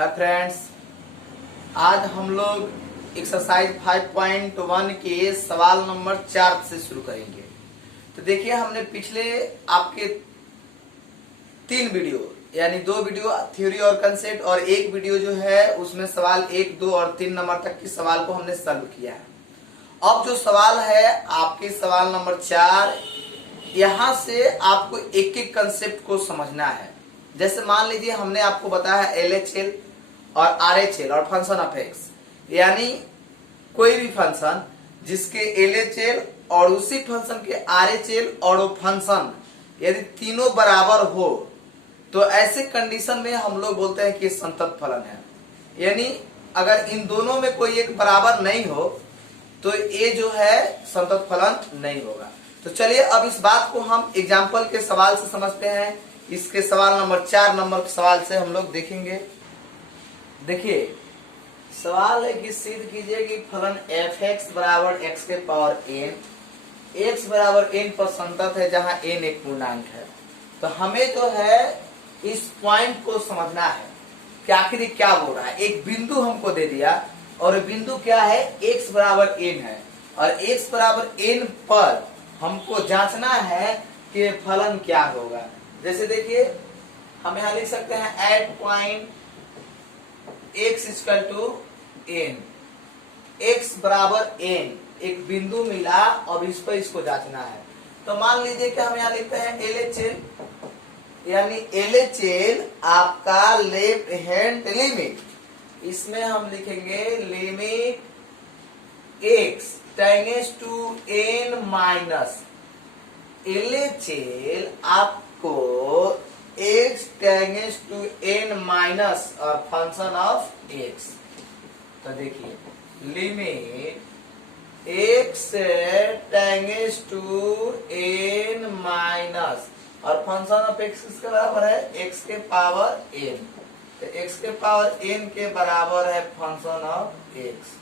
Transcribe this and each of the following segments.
Hi friends, आज हम लोग एक्सरसाइज 5.1 के सवाल नंबर 4 से शुरू करेंगे। तो देखिए, हमने पिछले आपके 3 वीडियो यानी 2 वीडियो थ्योरी और कंसेप्ट और 1 वीडियो जो है उसमें सवाल 1, 2 और 3 नंबर तक के सवाल को हमने सॉल्व किया है। अब जो सवाल है आपके सवाल नंबर 4, यहाँ से आपको एक एक कंसेप्ट को समझना है। जैसे मान लीजिए हमने आपको बताया LHL और RHL और फंक्शन ऑफ एक्स, यानी कोई भी फंक्शन जिसके LHL और उसी फंक्शन के RHL और वो फंक्शन यदि तीनों बराबर हो तो ऐसे कंडीशन में हम लोग बोलते हैं कि संतत फलन है। यानी अगर इन दोनों में कोई एक बराबर नहीं हो तो ये जो है संतत फलन नहीं होगा। तो चलिए अब इस बात को हम एग्जाम्पल के सवाल से समझते हैं। इसके सवाल नंबर 4 नंबर के सवाल से हम लोग देखेंगे। देखिए, सवाल है कि सिद्ध कीजिए कि फलन f(x) बराबर x के पावर n, x बराबर n पर संतत है जहां n एक पूर्णांक है। तो हमें जो है इस पॉइंट को समझना है कि आखिर क्या बोल रहा है। एक बिंदु हमको दे दिया और बिंदु क्या है, x बराबर n है और x बराबर n पर हमको जांचना है कि फलन क्या होगा। जैसे देखिए, हम यहाँ लिख सकते हैं at point x equal to n, x बराबर n एक बिंदु मिला और इस पर इसको जांचना है। तो मान लीजिए कि हम यहाँ लिखते हैं LHL, यानी LHL आपका लेफ्ट हैंड लिमिट, इसमें हम लिखेंगे limit x tends to n minus LHL आपको x tends to n minus और फंक्शन ऑफ x। तो देखिए, limit x tends to n minus और फंक्शन ऑफ x किसके बराबर है, x के पावर n। तो x के पावर n के बराबर है फंक्शन ऑफ x।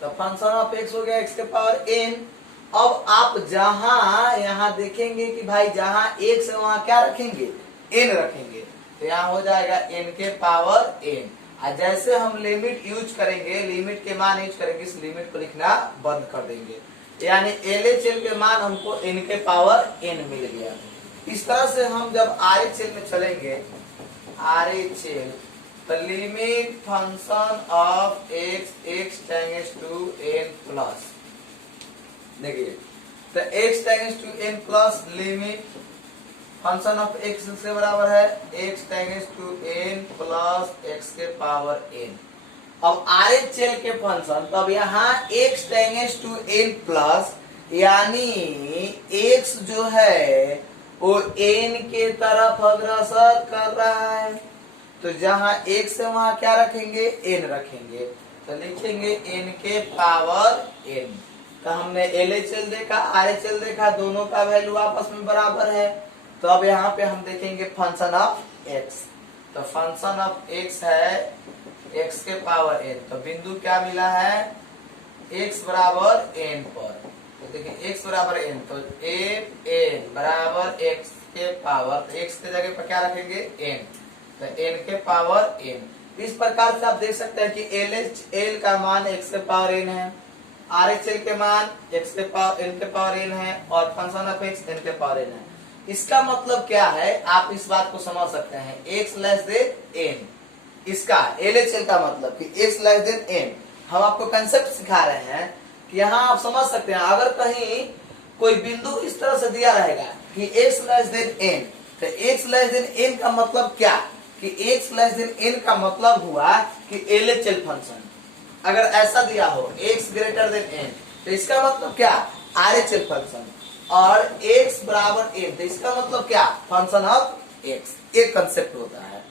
तो फंक्शन ऑफ x हो गया x के पावर n। अब आप जहां यहां देखेंगे कि भाई जहां x है वहां क्या रखेंगे, n रखेंगे। तो यहां हो जाएगा n के पावर n। और जैसे हम लिमिट यूज करेंगे, लिमिट के मान यूज करेंगे, इस लिमिट को लिखना बंद कर देंगे। यानी LHL के मान हमको n के पावर n मिल गया। इस तरह से हम जब RHL में चलेंगे, RHL तो limit function of x tends to n plus, देखिए तो x tends to n plus limit function of x से बराबर है x tends to n plus x के पावर n। अब RHL के फंक्शन, तब यहाँ x tends to n plus यानी x जो है वो n के तरफ अग्रसर कर रहा है। तो जहां x है वहां क्या रखेंगे, n रखेंगे। तो लिखेंगे n के पावर n। तो हमने LHL देखा, RHL देखा, दोनों का वैल्यू आपस में बराबर है। तो अब यहाँ पे हम देखेंगे फंक्शन ऑफ x। तो फंक्शन ऑफ x है x के पावर n। तो बिंदु क्या मिला है, x बराबर n पर। तो देखिए x बराबर n, तो n बराबर x के पावर, तो x के जगह पर क्या रखेंगे, n। तो n के पावर n। इस प्रकार से आप देख सकते हैं कि LHL का मान x के पावर n है, RHL के मान x के पावर n के पावर n है और फंक्शन ऑफ x n के पावर n है। इसका मतलब क्या है, आप इस बात को समझ सकते हैं, x लेस देन n। इसका LHL का मतलब कि x लेस देन n। हम आपको कंसेप्ट सिखा रहे हैं कि यहाँ आप समझ सकते हैं, अगर कहीं कोई बिंदु इस तरह से दिया रहेगा कि x लेस देन n, तो x लेस देन n का मतलब क्या, कि x लेस देन n का मतलब हुआ कि LHL फंक्शन अगर ऐसा दिया हो x ग्रेटर देन n, तो इसका मतलब क्या, RHL फंक्शन। और x बराबर n, तो इसका मतलब क्या, फंक्शन ऑफ x। एक कंसेप्ट होता है।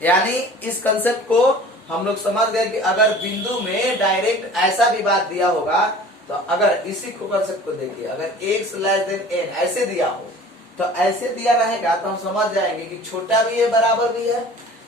यानी इस कंसेप्ट को हम लोग समझ गए कि अगर बिंदु में डायरेक्ट ऐसा भी बात दिया होगा, तो अगर इसी को कंसेप्ट को देखिए, अगर x लेस देन n ऐसे दिया हो, तो ऐसे दिया रहेगा तो हम समझ जाएंगे कि छोटा भी है बराबर भी है,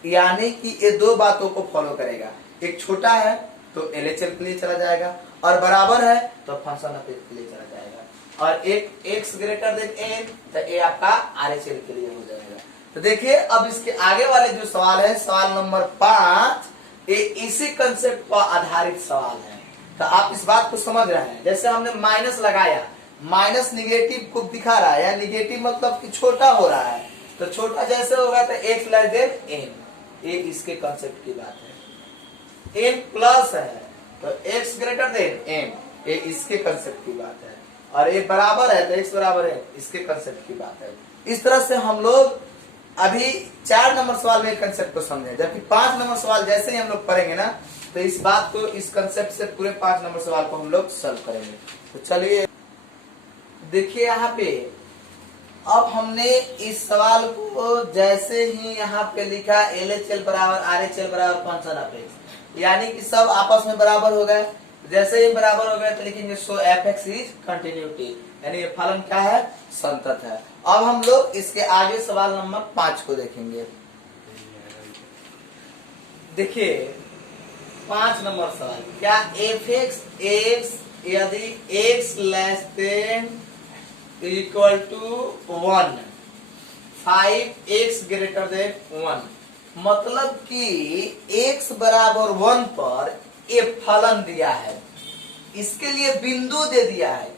यानी कि ये दो बातों को फॉलो करेगा। एक छोटा है तो LHL के लिए चला जाएगा और बराबर है तो फंक्शन ऑफ x के लिए चला जाएगा, और एक x ग्रेटर देन n तो ये आपका RHL के लिए हो जाएगा। तो देखिए अब इसके आगे वाले जो सवाल है, सवाल नंबर 5, ये इसी कंसेप्ट पर आधारित सवाल है। तो आप इस बात को समझ रहे हैं। जैसे हमने माइनस लगाया, माइनस निगेटिव को दिखा रहा है, या निगेटिव मतलब कि छोटा हो रहा है, तो छोटा जैसे होगा तो x लेस देन n, ये इसके कंसेप्ट की बात है। n प्लस है तो x ग्रेटर देन n, ये इसके कंसेप्ट की बात है। और ये बराबर है तो x बराबर है, इसके कंसेप्ट की बात है। इस तरह से हम लोग अभी 4 नंबर सवाल में कंसेप्ट को समझे, जबकि 5 नंबर सवाल जैसे ही हम लोग पढ़ेंगे ना, तो इस बात को, इस कंसेप्ट से पूरे 5 नंबर सवाल को हम लोग सॉल्व करेंगे। तो चलिए देखिए यहाँ पे, अब हमने इस सवाल को जैसे ही यहाँ पे लिखा LHL बराबर RHL बराबर फंक्शन ऑफ x, यानी कि सब आपस में बराबर हो गए। जैसे ही बराबर हो गए तो लिखेंगे सो fx इज कंटिन्यूटी, यानी ये फलन क्या है, संतत है। अब हम लोग इसके आगे सवाल नंबर 5 को देखेंगे। देखिए 5 नंबर सवाल, क्या fx x यदि x less than equal to 1, 5x greater than 1, मतलब कि x बराबर 1 पर ये फलन दिया है, इसके लिए बिंदु दे दिया है,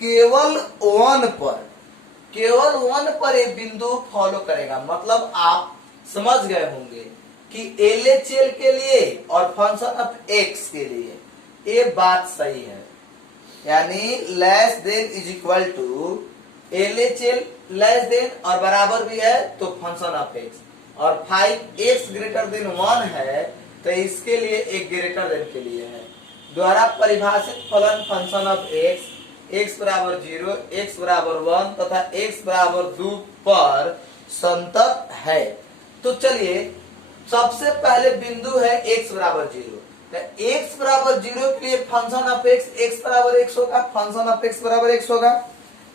केवल 1 पर, केवल 1 पर ये बिंदु फॉलो करेगा। मतलब आप समझ गए होंगे कि LHL के लिए और फंक्शन ऑफ x के लिए ये बात सही है, यानी less than is equal to LHL less than और बराबर भी है तो फंक्शन ऑफ x, और 5x ग्रेटर देन 1 है तो इसके लिए एक ग्रेटर देन के लिए है। द्वारा परिभाषित फलन फंक्शन ऑफ x बराबर 0, x बराबर 1 तथा x बराबर 2 पर संतत है। तो चलिए सबसे पहले बिंदु है x बराबर 0, तो x बराबर 0 के लिए फंक्शन ऑफ x बराबर x होगा, फंक्शन ऑफ x बराबर x होगा,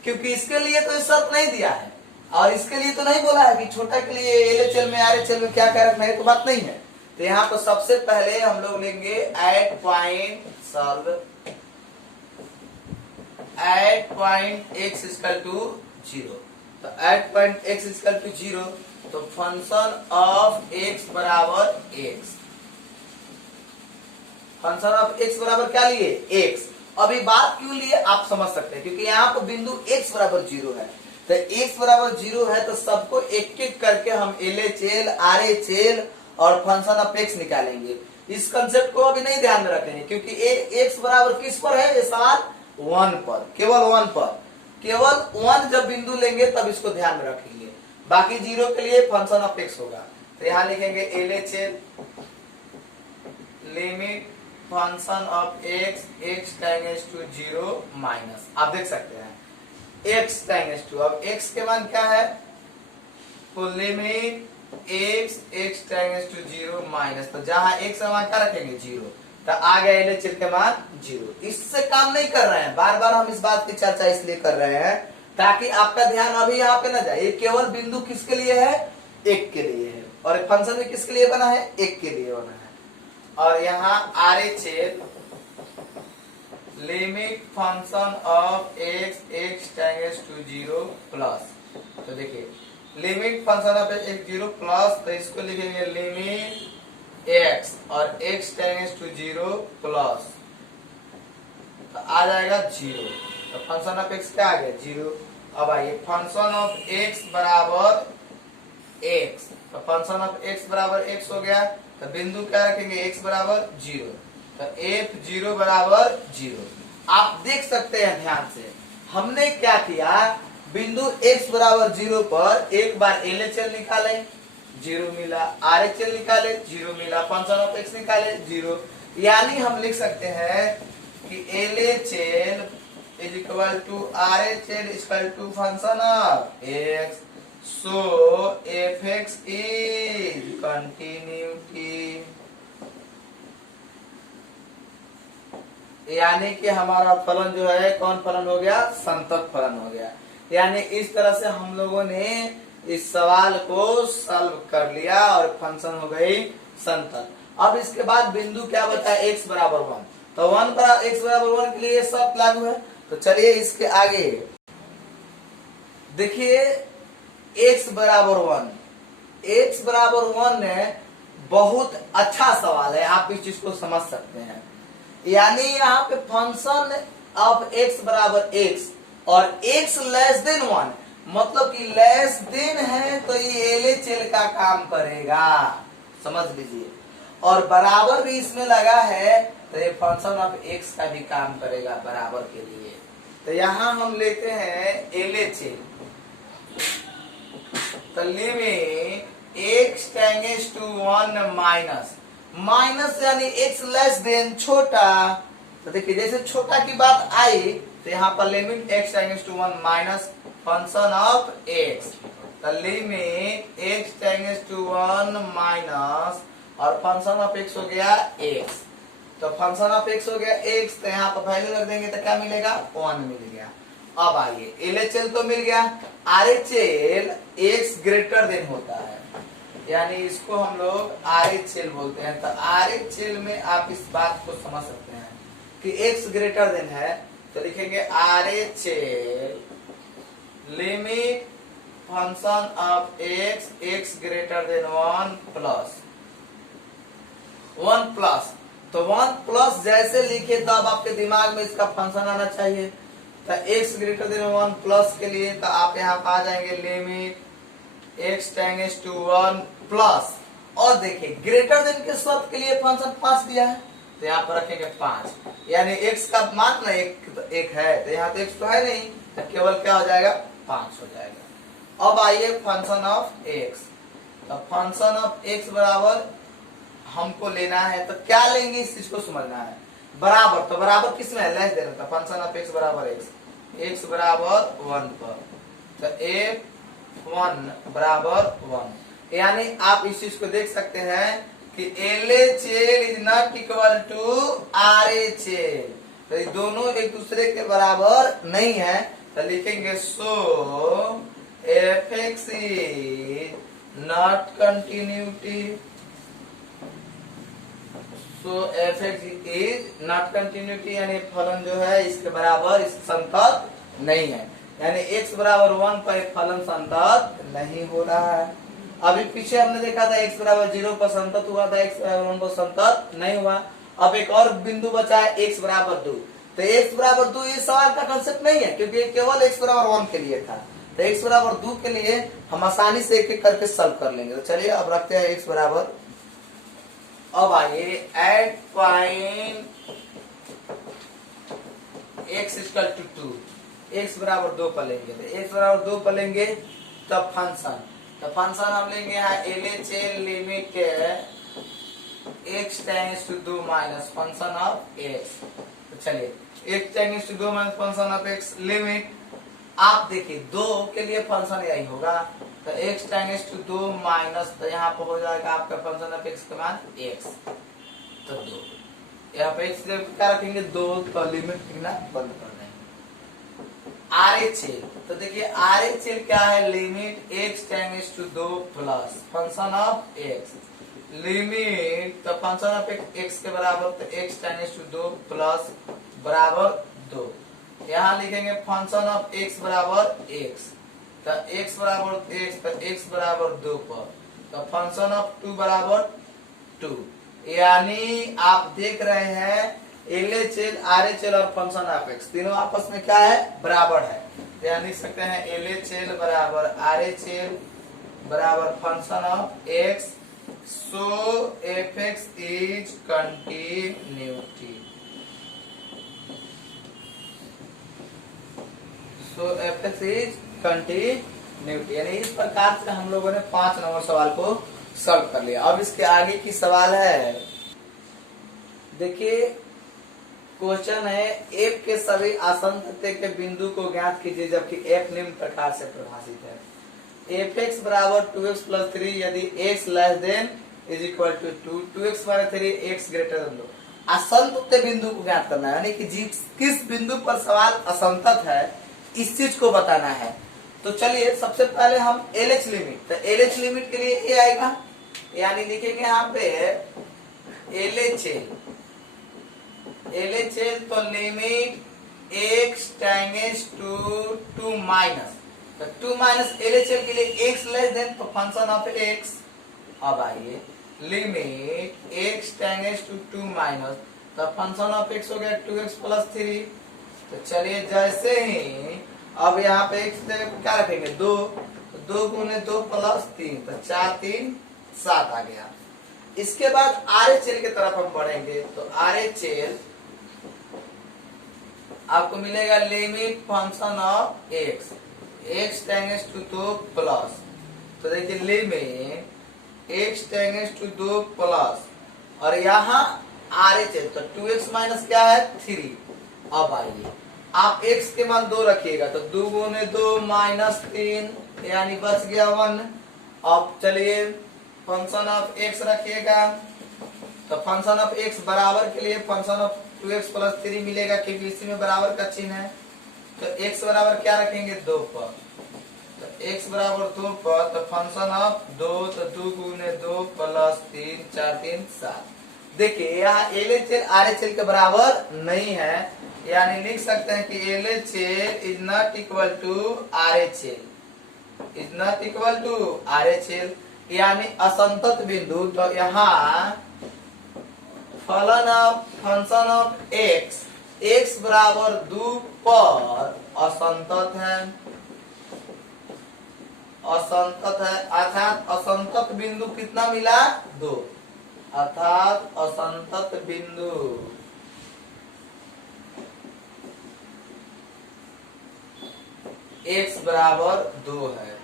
क्योंकि इसके लिए तो शर्त नहीं दिया है, और इसके लिए तो नहीं बोला है कि छोटा के लिए LHL में RHL में क्या क्या रखना है, तो बात नहीं है। तो यहाँ पर सबसे पहले हम लोग लेंगे at point solve, at point x equal to 0, तो at point x equal to 0, तो फंक्शन ऑफ x बराबर x, फंक्शन ऑफ x बराबर क्या लिए, x। अभी बात क्यों लिए आप समझ सकते हैं, क्योंकि यहाँ पर बिंदु x बराबर 0 है, तो x बराबर 0 है तो सबको एक एक करके हम LHL RHL और फंक्शन ऑफ x निकालेंगे। इस कंसेप्ट को अभी नहीं ध्यान में रखेंगे, क्योंकि x बराबर किस पर है, ये सवाल 1 पर, केवल 1 पर, केवल 1 जब बिंदु लेंगे तब इसको ध्यान में रखेंगे। बाकी 0 के लिए फंक्शन ऑफ x होगा, तो यहाँ लिखेंगे LHL limit function of x tends to 0 minus, आप देख सकते हैं x टेंडेंस टू, अब x के मान क्या है, तो limit x tends to 0 minus, तो जहां x मान क्या रखेंगे 0, तो आ गया LHL के मान 0। इससे काम नहीं कर रहे हैं, बार बार हम इस बात की चर्चा इसलिए कर रहे हैं ताकि आपका ध्यान अभी यहाँ पे न जाए। ये केवल बिंदु किसके लिए है, 1 के लिए है, और फंक्शन भी किसके लिए बना है, 1 के लिए बना है। और यहाँ RHL limit function of x tends to 0 plus, तो देखिए limit function of x 0 plus, तो इसको लिखेंगे लिमिट x और x टेंडेंस टू 0 प्लस, तो आ जाएगा 0, तो फंक्शन ऑफ x क्या आ गया 0। अब आइए फंक्शन ऑफ x बराबर x, तो फंक्शन ऑफ x बराबर x हो गया, तो बिंदु क्या रखेंगे x बराबर 0, तो f0 बराबर 0। आप देख सकते हैं ध्यान से, हमने क्या किया, बिंदु x बराबर 0 पर एक बार LHL निकाले 0 मिला, RHL निकाले 0 मिला, फंक्शन ऑफ x निकाले 0, यानी हम लिख सकते हैं कि LHL is equal to RHL equal to function of x, so fx is continuity, यानी कि हमारा फलन जो है कौन फलन हो गया, संतत फलन हो गया। यानी इस तरह से हम लोगों ने इस सवाल को सॉल्व कर लिया और फंक्शन हो गई संतत। अब इसके बाद बिंदु क्या बचा, x बराबर 1, तो x बराबर 1 के लिए सब लागू है। तो चलिए इसके आगे देखिए x बराबर 1, x बराबर 1 है, बहुत अच्छा सवाल है, आप इस चीज को समझ सकते हैं। यानी यहाँ पे फंक्शन ऑफ x बराबर x और x लेस देन 1, मतलब कि लेस देन है तो ये LHL का काम करेगा, समझ लीजिए। और बराबर भी इसमें लगा है तो ये फंक्शन ऑफ x का भी काम करेगा बराबर के लिए। तो यहाँ हम लेते हैं LHL, तो limit x tends to 1 minus, minus यानी x लेस देन छोटा, तो देखिए जैसे छोटा की बात आई तो यहाँ पर limit x tends to 1 minus function of x, तो limit x tends to 1 minus और फंक्शन ऑफ x हो गया x, तो फंक्शन ऑफ x हो गया x, तो यहाँ पर वैल्यू रख देंगे तो क्या मिलेगा 1 मिल गया। अब आइए LHL तो मिल गया, RHL x ग्रेटर देन होता है, यानी इसको हम लोग RHL बोलते हैं। तो RHL में आप इस बात को समझ सकते हैं कि x ग्रेटर देन है, तो लिखेंगे RHL limit function of x greater than 1 plus, तो 1 प्लस जैसे लिखे तो अब आपके दिमाग में इसका फंक्शन आना चाहिए। तो x ग्रेटर देन 1 प्लस के लिए तो आप यहाँ पर आ जाएंगे limit x tends to 1 plus, और देखिए ग्रेटर देन के शर्त के लिए फंक्शन 5 दिया है, तो यहाँ पर रखेंगे 5, यानी x का मान ना एक है, तो यहाँ तो x तो है नहीं, तो केवल क्या हो जाएगा 5 हो जाएगा। अब आइए फंक्शन ऑफ x, तो फंक्शन ऑफ x बराबर हमको लेना है, तो क्या लेंगे इस चीज को समझना है। बराबर, तो बराबर किस में है, लेस देना, तो फंक्शन ऑफ x बराबर x बराबर 1 पर, तो f1 बराबर 1, यानी आप इस चीज को देख सकते हैं कि LHL is not equal to RHL, तो ये दोनों एक दूसरे के बराबर नहीं है, तो लिखेंगे सो fx is not continuity, so fx is not continuity, यानी फलन जो है इसके बराबर, इस संतत नहीं है, यानी x बराबर 1 पर फलन संतत नहीं हो रहा है। अभी पीछे हमने देखा था x बराबर 0 पर संतत हुआ था, x बराबर 1 पर संतत नहीं हुआ। अब एक और बिंदु बचा है x बराबर 2, तो x बराबर 2 ये सवाल का कंसेप्ट नहीं है, क्योंकि केवल x बराबर 1 के लिए था, तो x बराबर 2 के लिए हम आसानी से एक एक करके सॉल्व कर लेंगे। तो चलिए अब रखते हैं x बराबर, अब आइए at point x equal to 2, x बराबर 2 पर लेंगे, तो x बराबर 2 पर लेंगे तब फंक्शन, तो फंक्शन हम लेंगे यहाँ LHL limit x tends to 2 minus function of x, तो चलिए x tends to 2 minus function of x limit, आप देखिए 2 के लिए फंक्शन यही होगा, तो x टेंडेंस टू 2 माइनस, तो यहाँ पर हो जाएगा आपका फंक्शन ऑफ x का मान x, तो 2, यहाँ पे x क्या रखेंगे 2, तो लिमिट लिखना बंद कर देंगे। RHL, तो देखिए RHL क्या है, limit x tends to 2 plus function of x limit, तो फंक्शन ऑफ x के बराबर, तो x टेंडेंस टू 2 प्लस बराबर 2, यहाँ लिखेंगे फंक्शन ऑफ x बराबर x, तो x बराबर x, तो x बराबर 2 पर, तो फंक्शन ऑफ 2 बराबर 2, यानी आप देख रहे हैं LHL RHL और फंक्शन ऑफ x तीनों आपस में क्या है, बराबर है, तो यहाँ लिख सकते हैं LHL बराबर RHL बराबर function of x, so fx is continuity, so fx is continuity, यानी इस प्रकार से हम लोगों ने 5 नंबर सवाल को सॉल्व कर लिया। अब इसके आगे की सवाल है, देखिए क्वेश्चन है f के सभी आसन्न के बिंदु को ज्ञात कीजिए जबकि f निम्न प्रकार से परिभाषित है। fx बराबर 2x प्लस 3 यदि x less than is equal to 2, 2x minus 3 x greater than 2, असंतत बिंदु को ज्ञात करना है, यानी कि किस बिंदु पर सवाल असंतत है इस चीज को बताना है। तो चलिए सबसे पहले हम LH लिमिट, तो LH लिमिट के लिए ये आएगा, यानी लिखेंगे यहाँ पे LHL तो limit x tends to 2 minus, तो 2 माइनस LHL के लिए x less than function of x। अब आइए limit x tends to 2 minus, तो फंक्शन ऑफ x हो गया 2x प्लस 3। तो चलिए जैसे ही अब यहाँ पे x क्या रखेंगे 2, 2 गुने 2 प्लस 3, तो 4 3 7 आ गया। इसके बाद RHL की तरफ हम बढ़ेंगे, तो RHL आपको मिलेगा limit function of x tends to 2 plus, तो देखिए limit x tends to 2 plus और यहाँ RHL, तो 2x माइनस क्या है 3। अब आइए आप x के मान 2 रखिएगा, तो 2 गुने 2 माइनस 3 यानी बच गया 1। अब चलिए फंक्शन ऑफ x रखिएगा, तो फंक्शन ऑफ x बराबर के लिए फंक्शन ऑफ 2x प्लस 3 मिलेगा क्योंकि इसी में बराबर का चिन्ह है। तो x बराबर क्या रखेंगे 2 पर, तो x बराबर 2 पर, तो फंक्शन ऑफ 2, तो 2 गुने 2 प्लस 3 4 3 7। देखिए यहाँ LHL RHL के बराबर नहीं है, यानी लिख सकते हैं कि LHL is not equal to RHL, is not equal to RHL, यानी असंतत बिंदु। तो यहाँ फलन ऑफ फंक्शन ऑफ x बराबर 2 पर असंतत है, असंतत है, अर्थात असंतत बिंदु कितना मिला 2, अर्थात असंतत बिंदु x बराबर 2 है।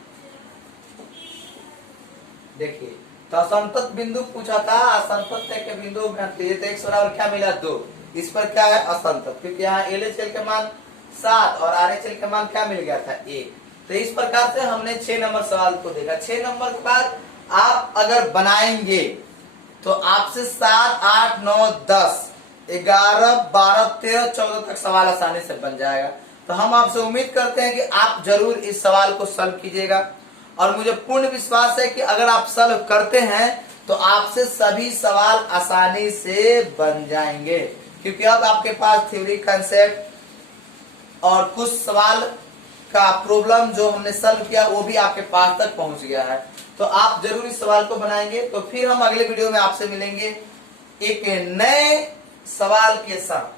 देखिए तो असंतत बिंदु पूछा था, असंतत के बिंदु में तो x बराबर क्या मिला 2, इस पर क्या है असंतत, क्योंकि यहाँ LHL के मान 7 और RHL के मान क्या मिल गया था 1। तो इस प्रकार से हमने 6 नंबर सवाल को देखा। 6 नंबर के बाद आप अगर बनाएंगे तो आपसे 7 8 9 10 11 12 13 14 तक सवाल आसानी से बन जाएगा। तो हम आपसे उम्मीद करते हैं कि आप जरूर इस सवाल को सॉल्व कीजिएगा, और मुझे पूर्ण विश्वास है कि अगर आप सॉल्व करते हैं तो आपसे सभी सवाल आसानी से बन जाएंगे, क्योंकि अब आपके पास थ्योरी कंसेप्ट और कुछ सवाल का प्रॉब्लम जो हमने सॉल्व किया वो भी आपके पास तक पहुंच गया है। तो आप जरूर इस सवाल को बनाएंगे। तो फिर हम अगले वीडियो में आपसे मिलेंगे एक नए सवाल के साथ।